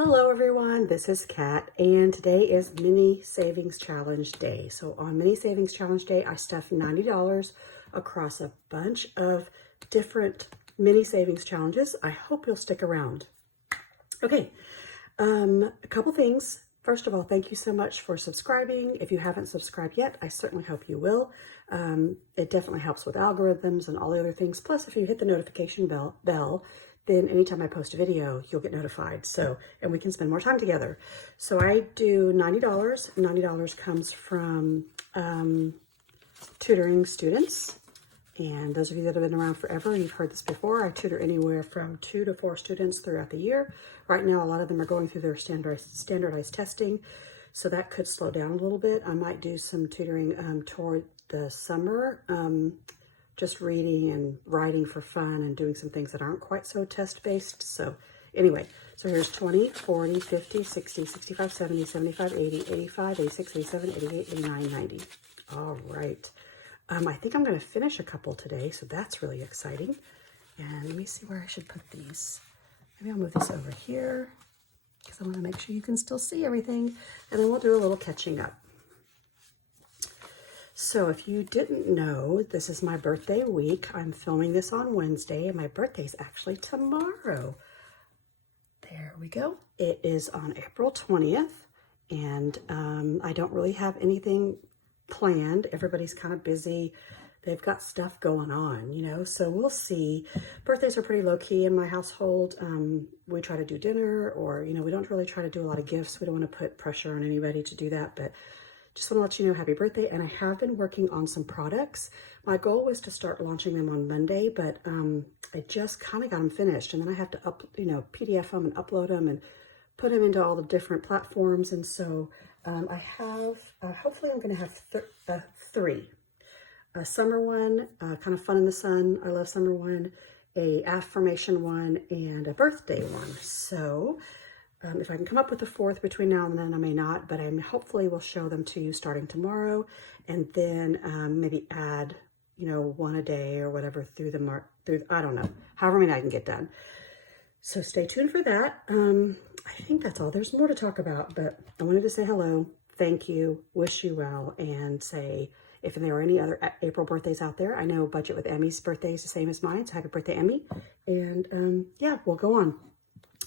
Hello everyone, this is Kat, and today is Mini Savings Challenge Day. So on Mini Savings Challenge Day, I stuffed $90 across a bunch of different mini savings challenges. I hope you'll stick around. Okay, a couple things. First of all, thank you so much for subscribing. If you haven't subscribed yet, I certainly hope you will. It definitely helps with algorithms and all the other things. Plus, if you hit the notification bell, then anytime I post a video, you'll get notified. So, and we can spend more time together. So I do $90. $90 comes from tutoring students. And those of you that have been around forever, you've heard this before, I tutor anywhere from 2 to 4 students throughout the year. Right now, a lot of them are going through their standardized testing, so that could slow down a little bit. I might do some tutoring toward the summer, just reading and writing for fun and doing some things that aren't quite so test-based. So anyway, so here's 20, 40, 50, 60, 65, 70, 75, 80, 85, 86, 87, 88, 89, 90. All right. I think I'm going to finish a couple today, so that's really exciting. And let me see where I should put these. Maybe I'll move this over here because I want to make sure you can still see everything. And then we'll do a little catching up. So if you didn't know, this is my birthday week. I'm filming this on Wednesday, and my birthday's actually tomorrow. There we go. It is on April 20th, and I don't really have anything planned. Everybody's kind of busy. They've got stuff going on, you know, so we'll see. Birthdays are pretty low key in my household. We try to do dinner, or, you know, we don't really try to do a lot of gifts. We don't want to put pressure on anybody to do that, but just want to let you know happy birthday. And I have been working on some products. My goal was to start launching them on Monday, but I just kind of got them finished, and then I have to PDF them and upload them and put them into all the different platforms. And so I have, hopefully I'm going to have 3. A summer one, kind of fun in the sun, I love summer one, a affirmation one, and a birthday one. So if I can come up with a 4th between now and then, I may not, but I hopefully will show them to you starting tomorrow, and then maybe add, you know, one a day or whatever through I don't know, however many I can get done. So stay tuned for that. I think that's all. There's more to talk about, but I wanted to say hello, thank you, wish you well, and say if there are any other April birthdays out there. I know Budget with Emmy's birthday is the same as mine, so happy birthday, Emmy. And yeah, we'll go on.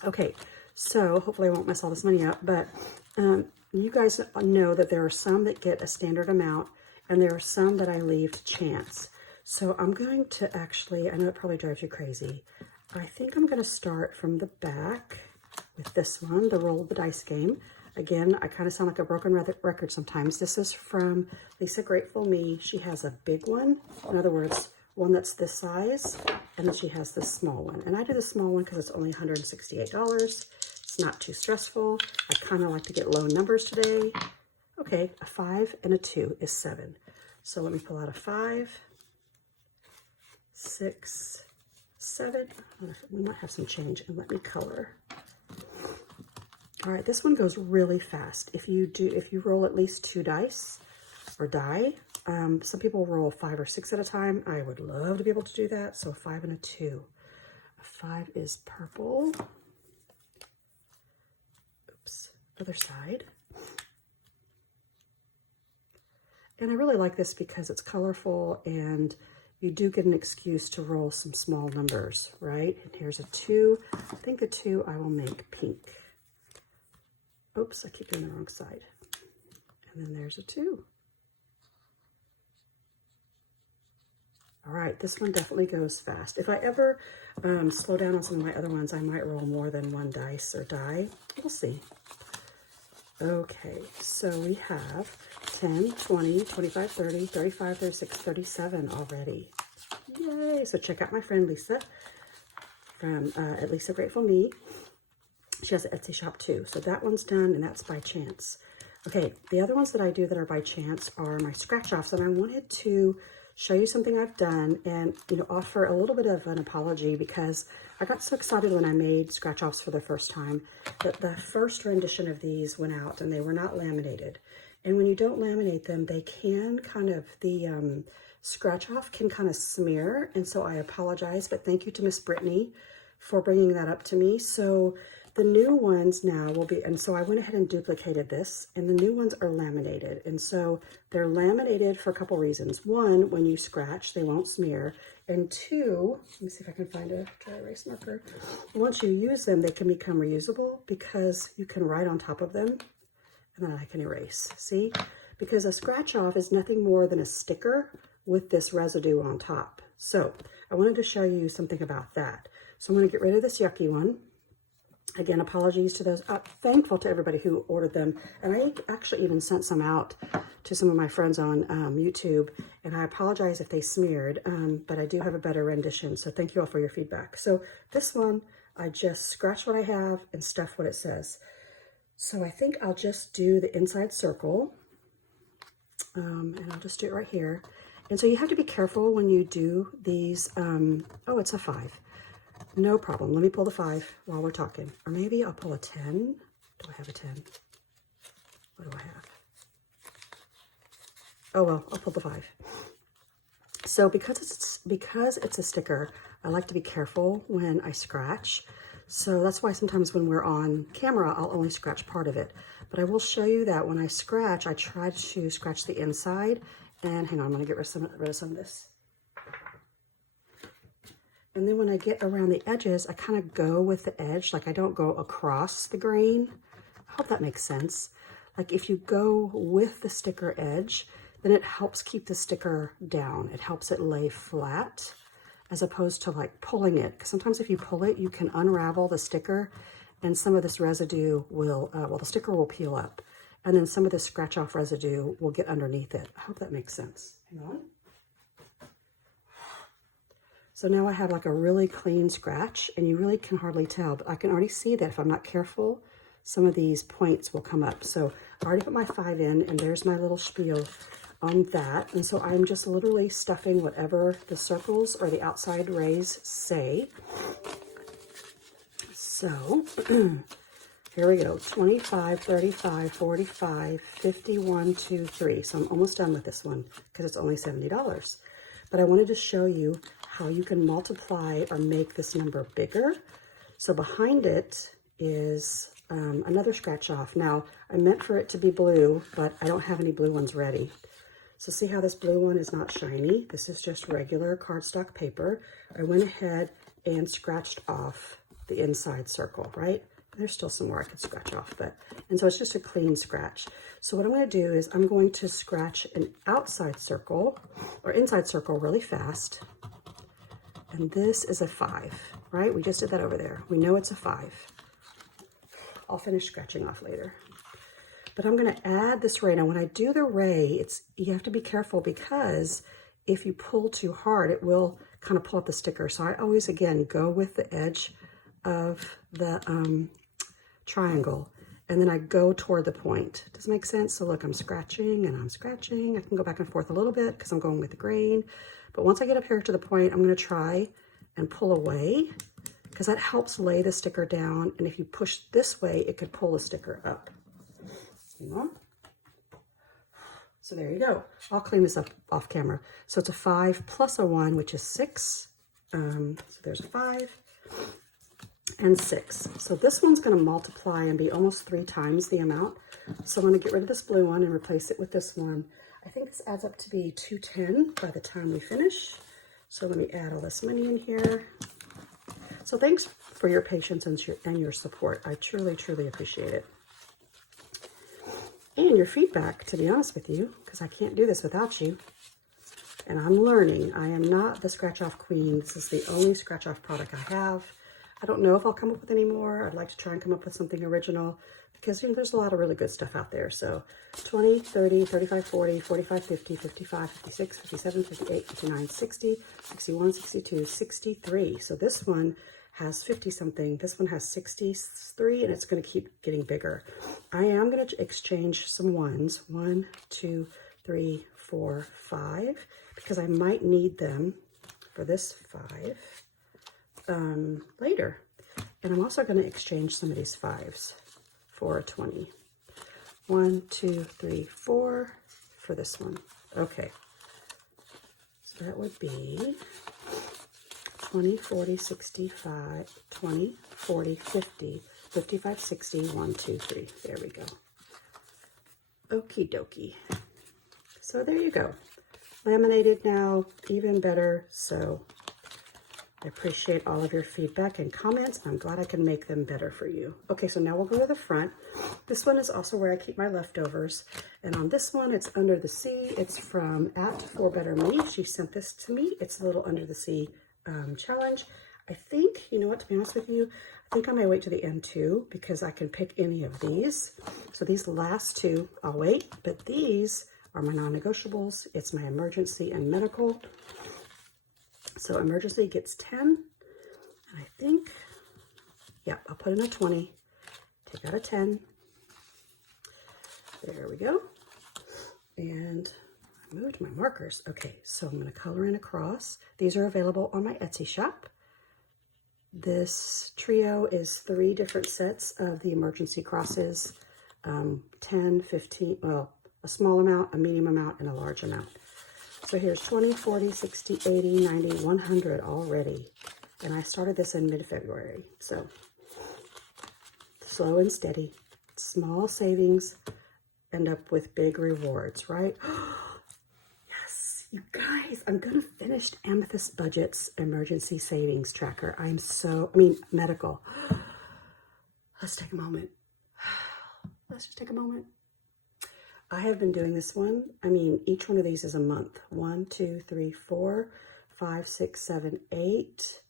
Okay, so hopefully I won't mess all this money up, but you guys know that there are some that get a standard amount, and there are some that I leave to chance. So I'm going to actually, I know it probably drives you crazy, I think I'm going to start from the back with this one, the Roll the Dice game. Again, I kind of sound like a broken record sometimes. This is from Lisa Grateful Me. She has a big one. In other words, one that's this size, and then she has this small one. And I do the small one because it's only $168. It's not too stressful. I kind of like to get low numbers today. Okay, a 5 and a 2 is 7. So let me pull out a 5, 6, 7. We might have some change, and let me color. All right, this one goes really fast. If you roll at least 2 dice or die, some people roll 5 or 6 at a time. I would love to be able to do that. So 5 and a 2. A 5 is purple. Oops, other side. And I really like this because it's colorful, and you do get an excuse to roll some small numbers, right? And here's a 2. I think the 2 I will make pink. Oops, I keep doing the wrong side. And then there's a 2. All right, this one definitely goes fast. If I ever slow down on some of my other ones, I might roll more than 1 dice or die. We'll see. Okay, so we have 10, 20, 25, 30, 35, 36, 37 already. Yay! So check out my friend Lisa from at Lisa Grateful Me. She has an Etsy shop too. So that one's done, and that's by chance. Okay, the other ones that I do that are by chance are my scratch offs, and I wanted to show you something I've done and, you know, offer a little bit of an apology because I got so excited when I made scratch offs for the first time that the first rendition of these went out and they were not laminated. And when you don't laminate them, they can kind of, the scratch off can kind of smear. And so I apologize, but thank you to Miss Brittany for bringing that up to me. So The new ones now will be, and so I went ahead and duplicated this, and the new ones are laminated. And so they're laminated for a couple reasons. One, when you scratch, they won't smear. And two, let me see if I can find a dry erase marker. Once you use them, they can become reusable because you can write on top of them, and then I can erase. See? Because a scratch off is nothing more than a sticker with this residue on top. So I wanted to show you something about that. So I'm going to get rid of this yucky one. Again, apologies to those. Thankful to everybody who ordered them. And I actually even sent some out to some of my friends on YouTube. And I apologize if they smeared, but I do have a better rendition. So thank you all for your feedback. So this one, I just scratch what I have and stuff what it says. So I think I'll just do the inside circle. And I'll just do it right here. And so you have to be careful when you do these. Oh, it's a 5. No problem. Let me pull the 5 while we're talking. Or maybe I'll pull a 10. Do I have a 10? What do I have? Oh, well, I'll pull the 5. So because it's a sticker, I like to be careful when I scratch. So that's why sometimes when we're on camera, I'll only scratch part of it. But I will show you that when I scratch, I try to scratch the inside. And hang on, I'm going to get rid of some of this. And then when I get around the edges, I kind of go with the edge, like I don't go across the grain. I hope that makes sense. Like if you go with the sticker edge, then it helps keep the sticker down. It helps it lay flat as opposed to like pulling it. Because sometimes if you pull it, you can unravel the sticker and some of this residue will, well, the sticker will peel up. And then some of the scratch off residue will get underneath it. I hope that makes sense. Hang on. So now I have like a really clean scratch and you really can hardly tell, but I can already see that if I'm not careful, some of these points will come up. So I already put my 5 in and there's my little spiel on that. And so I'm just literally stuffing whatever the circles or the outside rays say. So here we go, 25, 35, 45, 51, 2, 3. So I'm almost done with this one because it's only $70. But I wanted to show you how you can multiply or make this number bigger. So behind it is another scratch off. Now, I meant for it to be blue, but I don't have any blue ones ready. So see how this blue one is not shiny? This is just regular cardstock paper. I went ahead and scratched off the inside circle, right? There's still some more I could scratch off, and so it's just a clean scratch. So what I'm going to do is I'm going to scratch an outside circle or inside circle really fast. And this is a 5, right? We just did that over there. We know it's a 5. I'll finish scratching off later. But I'm going to add this ray. Now, when I do the ray, you have to be careful because if you pull too hard, it will kind of pull up the sticker. So I always, again, go with the edge of the triangle, and then I go toward the point. Does it make sense? So look, I'm scratching and I'm scratching. I can go back and forth a little bit because I'm going with the grain. But once I get up here to the point, I'm going to try and pull away because that helps lay the sticker down. And if you push this way, it could pull the sticker up. Hang on. So there you go. I'll clean this up off camera. So it's a 5 plus a 1, which is 6. So there's a 5. And 6. So this one's going to multiply and be almost 3 times the amount. So I'm going to get rid of this blue one and replace it with this one. I think this adds up to be 210 by the time we finish. So let me add all this money in here. So thanks for your patience and your support. I truly, truly appreciate it. And your feedback, to be honest with you, because I can't do this without you. And I'm learning. I am not the scratch-off queen. This is the only scratch-off product I have. I don't know if I'll come up with any more. I'd like to try and come up with something original because, you know, there's a lot of really good stuff out there. So 20, 30, 35, 40, 45, 50, 55, 56, 57, 58, 59, 60, 61, 62, 63. So this one has 50 something. This one has 63 and it's going to keep getting bigger. I am going to exchange some ones. 1, 2, 3, 4, 5 because I might need them for this 5. Later. And I'm also going to exchange some of these 5s for a 20. 1, 2, 3, 4 for this one. Okay. So that would be 20, 40, 65, 20, 40, 50, 55, 60, 1, 2, 3. There we go. Okie dokie. So there you go. Laminated now, even better. So I appreciate all of your feedback and comments. I'm glad I can make them better for you. Okay, so now we'll go to the front. This one is also where I keep my leftovers. And on this one, it's Under the Sea. It's from For Better Me. She sent this to me. It's a little Under the Sea challenge. I think, you know what, to be honest with you, I think I may wait to the end too, because I can pick any of these. So these last two, I'll wait, but these are my non-negotiables. It's my emergency and medical. So emergency gets 10, and I think, yeah, I'll put in a 20, take out a 10. There we go. And I moved my markers. Okay, so I'm going to color in across. These are available on my Etsy shop. This trio is 3 different sets of the emergency crosses, 10, 15, well, a small amount, a medium amount, and a large amount. So here's 20, 40, 60, 80, 90, 100 already. And I started this in mid-February. So slow and steady, small savings end up with big rewards, right? Yes, you guys, I'm going to finish Amethyst Budget's emergency savings tracker. Medical. Let's take a moment. Let's just take a moment. I have been doing this one. Each one of these is a month. 1, 2, 3, 4, 5, 6, 7, 8,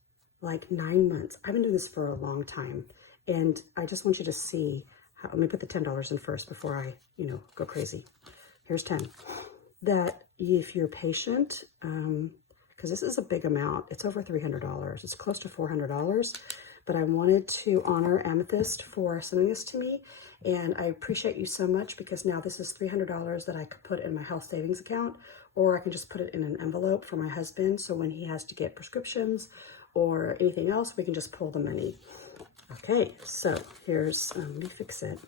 like 9 months. I've been doing this for a long time. And I just want you to see how, let me put the $10 in first before I, go crazy. Here's 10. That if you're patient, because this is a big amount, it's over $300. It's close to $400. But I wanted to honor Amethyst for sending this to me. And I appreciate you so much, because now this is $300 that I could put in my health savings account, or I can just put it in an envelope for my husband. So when he has to get prescriptions or anything else, we can just pull the money. Okay, so here's, let me fix it.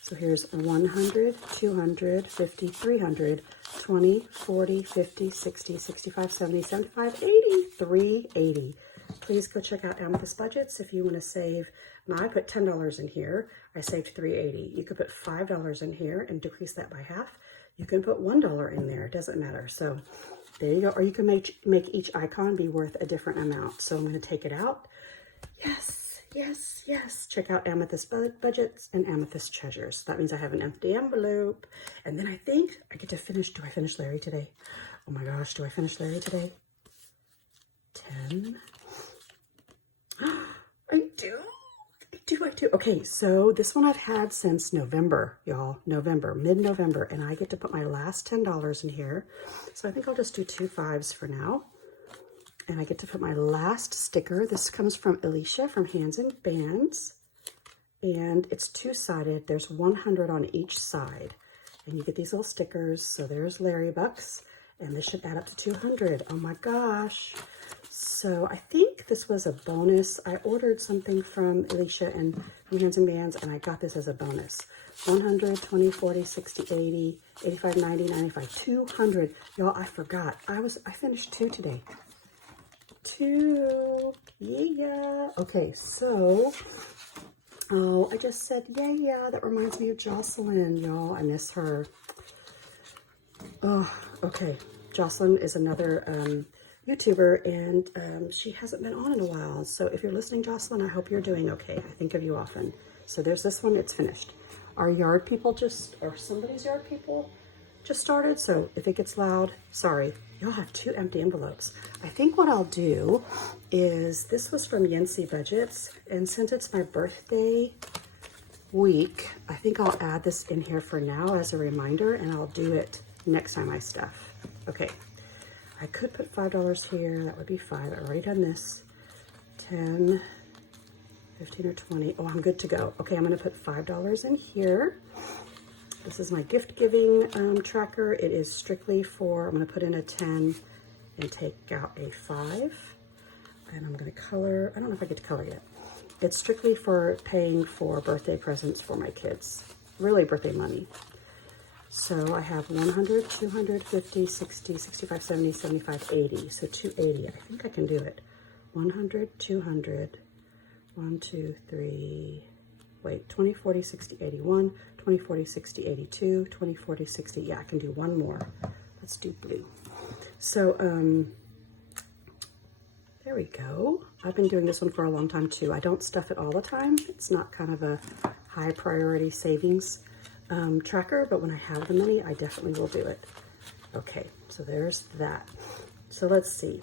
So here's 100, 200, 50, 300, 20, 40, 50, 60, 65, 70, 75, 80, 380. Please go check out Amethyst Budgets if you want to save. Now I put $10 in here. I saved $380. You could put $5 in here and decrease that by half. You can put $1 in there. It doesn't matter. So there you go. Or you can make each icon be worth a different amount. So I'm going to take it out. Yes, yes, yes. Check out Amethyst Budgets and Amethyst Treasures. That means I have an empty envelope. And then I think I get to finish. Do I finish Larry today? Oh my gosh, do I finish Larry today? 10. I do. Okay, so this one I've had since November, y'all. Mid-November. And I get to put my last $10 in here. So I think I'll just do 2 5s for now. And I get to put my last sticker. This comes from Alicia from Hands and Bands. And it's 2-sided. There's 100 on each side. And you get these little stickers. So there's Larry Bucks. And this should add up to 200. Oh my gosh. So I think this was a bonus. I ordered something from Alicia and from Hands and Bands, and I got this as a bonus. 100, 20, 40, 60, 80, 85, 90, 95, 200. Y'all, I forgot. I finished 2 today. 2. Yeah. Okay, so, oh, I just said, yeah. That reminds me of Jocelyn, y'all. I miss her. Oh, okay. Jocelyn is another YouTuber, and she hasn't been on in a while. So if you're listening, Jocelyn, I hope you're doing okay. I think of you often. So there's this one. It's finished. Our yard people or somebody's yard people just started. So if it gets loud, sorry. You'll have 2 empty envelopes. I think what I'll do is, this was from Yensi Budgets, and since it's my birthday week, I think I'll add this in here for now as a reminder, and I'll do it next time I stuff. Okay. I could put $5 here. That would be 5. I've already done this. 10, 15, or 20. Oh, I'm good to go. Okay, I'm going to put $5 in here. This is my gift giving tracker. It is strictly for, I'm going to put in a 10 and take out a 5. And I'm going to color. I don't know if I get to color yet. It's strictly for paying for birthday presents for my kids. Really birthday money. So I have 100, 250, 60, 65, 70, 75, 80. So 280. I think I can do it. 100, 200, 1, 2, 3, wait, 20, 40, 60, 81, 20, 40, 60, 82, 20, 40, 60. Yeah, I can do one more. Let's do blue. So, there we go. I've been doing this one for a long time too. I don't stuff it all the time. It's not kind of a high priority savings tracker, but when I have the money, I definitely will do it. Okay, so there's that. So let's see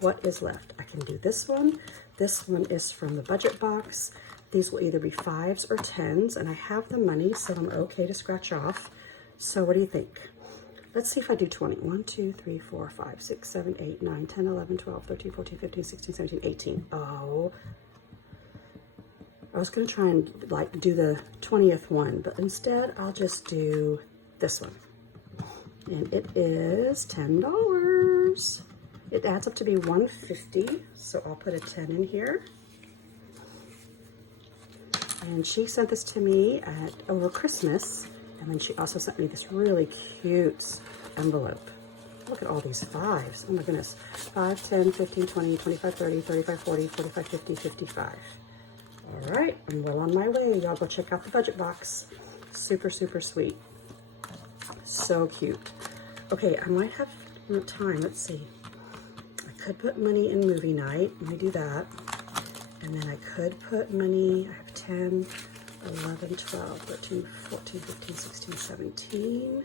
what is left. I can do this one. This one is from the budget box. These will either be 5s or 10s, and I have the money, so I'm okay to scratch off. So what do you think? Let's see if I do 20. 1, 2, 3, 4, 5, 6, 7, 8, 9, 10, 11, 12, 13, 14, 15, 16, 17, 18. Oh, I was going to try and like do the 20th one, but instead I'll just do this one. And it is $10. It adds up to be $150, so I'll put a 10 in here. And she sent this to me over Christmas, and then she also sent me this really cute envelope. Look at all these 5s. Oh my goodness. 5, 10, 15, 20, 25, 30, 35, 40, 45, 50, 55. All right, I'm well on my way. Y'all go check out the budget box. Super, super sweet. So cute. Okay, I might have time. Let's see. I could put money in movie night. Let me do that. And then I could put money, I have 10, 11, 12, 13, 14, 15, 16, 17.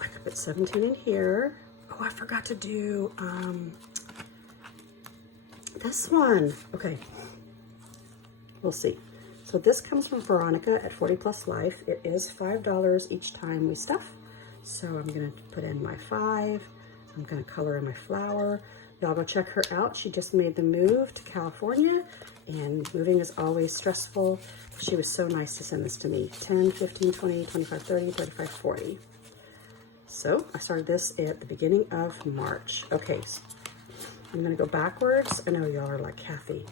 I could put 17 in here. Oh, I forgot to do this one. Okay, we'll see. So this comes from Veronica at 40 Plus Life. It is $5 each time we stuff. So I'm gonna put in my 5. I'm gonna color in my flower. Y'all go check her out. She just made the move to California, and moving is always stressful. She was so nice to send this to me. 10, 15, 20, 25, 30, 35, 40. So I started this at the beginning of March. Okay, so I'm gonna go backwards. I know y'all are like, Kathy.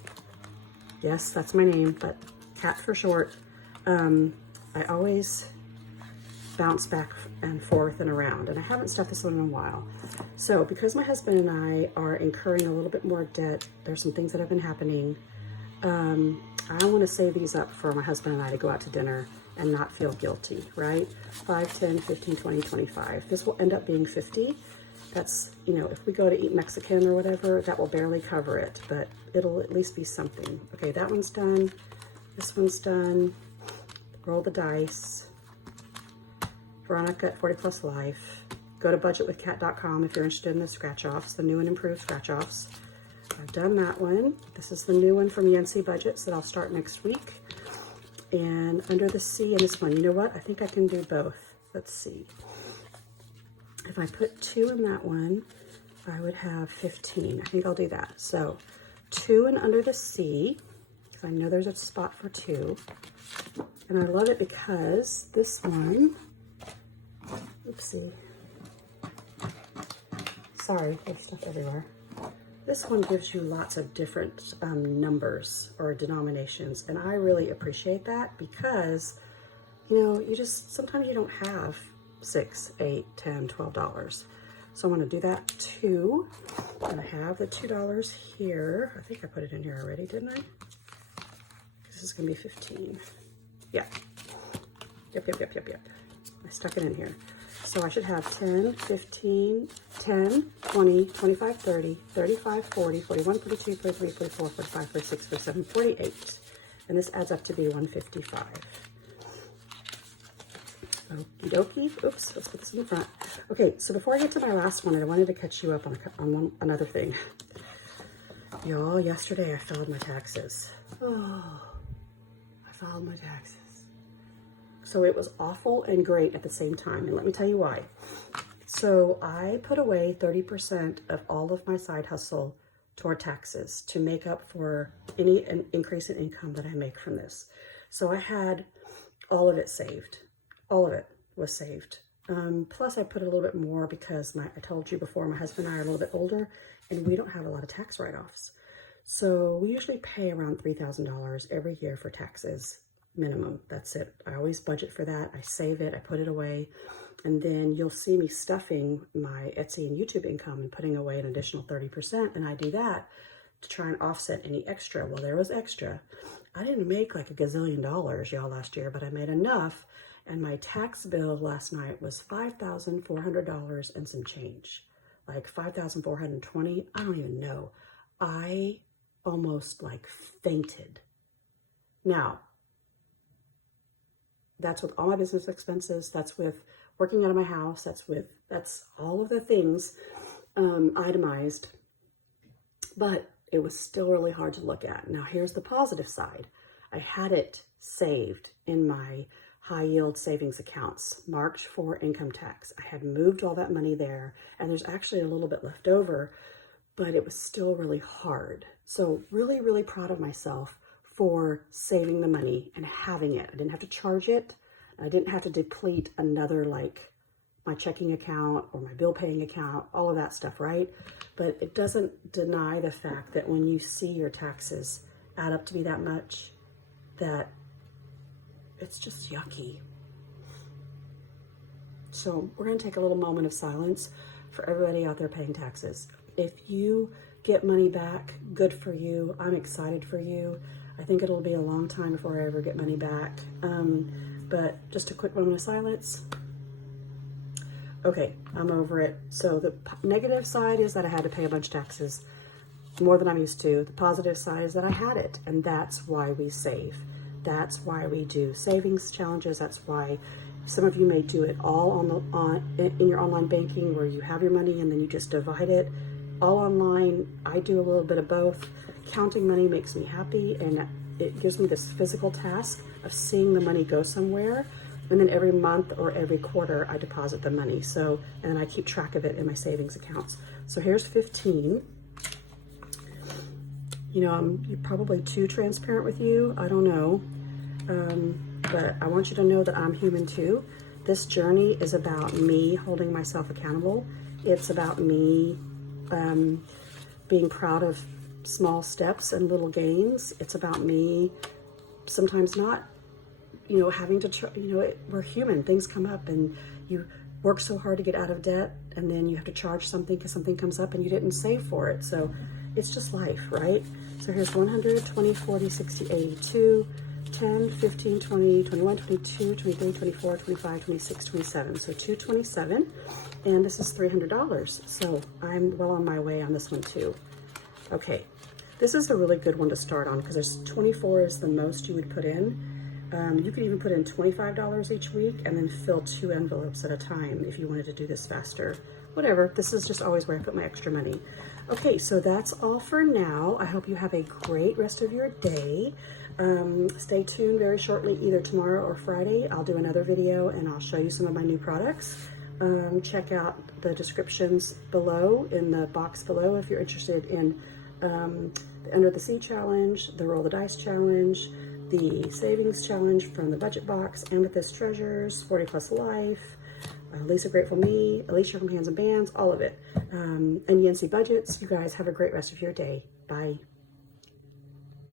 Yes, that's my name, but Kat for short. I always bounce back and forth and around, and I haven't stuffed this one in a while. So because my husband and I are incurring a little bit more debt, there's some things that have been happening. I want to save these up for my husband and I to go out to dinner and not feel guilty, right? 5, 10, 15, 20, 25. This will end up being 50. That's, you know, if we go to eat Mexican or whatever, that will barely cover it, but it'll at least be something. Okay, that one's done. This one's done. Roll the dice. Veronica at 40 Plus Life. Go to budgetwithkat.com if you're interested in the scratch-offs, the new and improved scratch-offs. I've done that one. This is the new one from Yancey Budgets that I'll start next week. And under the C in this one, you know what? I think I can do both. Let's see. If I put 2 in that one, I would have 15. I think I'll do that. So 2 and under the C, because I know there's a spot for 2. And I love it because this one, oopsie. Sorry, there's stuff everywhere. This one gives you lots of different numbers or denominations, and I really appreciate that because, you know, you just, sometimes you don't have $6, $8, $10, $12. So I want to do that too. And I have the $2 here. I think I put it in here already, didn't I? This is going to be 15. Yeah. Yep. I stuck it in here. So I should have 10, 15, 10, 20, 25, 30, 35, 40, 41, 42, 43, 44, 45, 46, 47, 48. And this adds up to be 155. Okie dokie. Oops, let's put this in the front. Okay, so before I get to my last one, I wanted to catch you up on another thing. Y'all, yesterday I filed my taxes. Oh, I filed my taxes. So it was awful and great at the same time. And let me tell you why. So I put away 30% of all of my side hustle toward taxes to make up for any increase in income that I make from this. So I had all of it saved. All of it was saved. Plus I put a little bit more because I told you before, my husband and I are a little bit older and we don't have a lot of tax write-offs. So we usually pay around $3,000 every year for taxes. Minimum. That's it. I always budget for that. I save it. I put it away. And then you'll see me stuffing my Etsy and YouTube income and putting away an additional 30%. And I do that to try and offset any extra. Well, there was extra. I didn't make like a gazillion dollars, y'all, last year, but I made enough. And my tax bill last night was $5,400 and some change. Like 5,420, I don't even know. I almost like fainted. Now, that's with all my business expenses. That's with working out of my house. That's all of the things itemized. But it was still really hard to look at. Now, here's the positive side. I had it saved in my high yield savings accounts, marked for income tax. I had moved all that money there, and there's actually a little bit left over, but it was still really hard. So really, really proud of myself for saving the money and having it. I didn't have to charge it. I didn't have to deplete another, like my checking account or my bill paying account, all of that stuff, right? But it doesn't deny the fact that when you see your taxes add up to be that much, that it's just yucky. So we're going to take a little moment of silence for everybody out there paying taxes. If you get money back, good for you. I'm excited for you. I think it'll be a long time before I ever get money back. But just a quick moment of silence. Okay, I'm over it. So the negative side is that I had to pay a bunch of taxes, more than I'm used to. The positive side is that I had it, and that's why we save. That's why we do savings challenges. That's why some of you may do it all in your online banking, where you have your money and then you just divide it all online. I do a little bit of both. Counting money makes me happy, and it gives me this physical task of seeing the money go somewhere. And then every month or every quarter, I deposit the money. So, and then I keep track of it in my savings accounts. So here's 15. You know, I'm probably too transparent with you. I don't know. But I want you to know that I'm human too. This journey is about me holding myself accountable. It's about me being proud of small steps and little gains. It's about me sometimes not, you know, having to, we're human. Things come up and you work so hard to get out of debt, and then you have to charge something because something comes up and you didn't save for it. So it's just life, right? So here's 100, 20, 40, 60, 82, 10, 15, 20, 21, 22, 23, 24, 25, 26, 27. So 227, and this is $300. So I'm well on my way on this one too. Okay, this is a really good one to start on because there's 24 is the most you would put in. You could even put in $25 each week and then fill 2 envelopes at a time if you wanted to do this faster. Whatever, this is just always where I put my extra money. Okay, so that's all for now. I hope you have a great rest of your day. Stay tuned very shortly, either tomorrow or Friday. I'll do another video and I'll show you some of my new products. Check out the descriptions below, in the box below, if you're interested in the Under the Sea Challenge, the Roll the Dice Challenge, the Savings Challenge from the Budget Box, Amethyst Treasures, 40 Plus Life, Lisa Grateful Me, Alicia from Hands and Bands, all of it. And Yancy Budgets. You guys have a great rest of your day. Bye.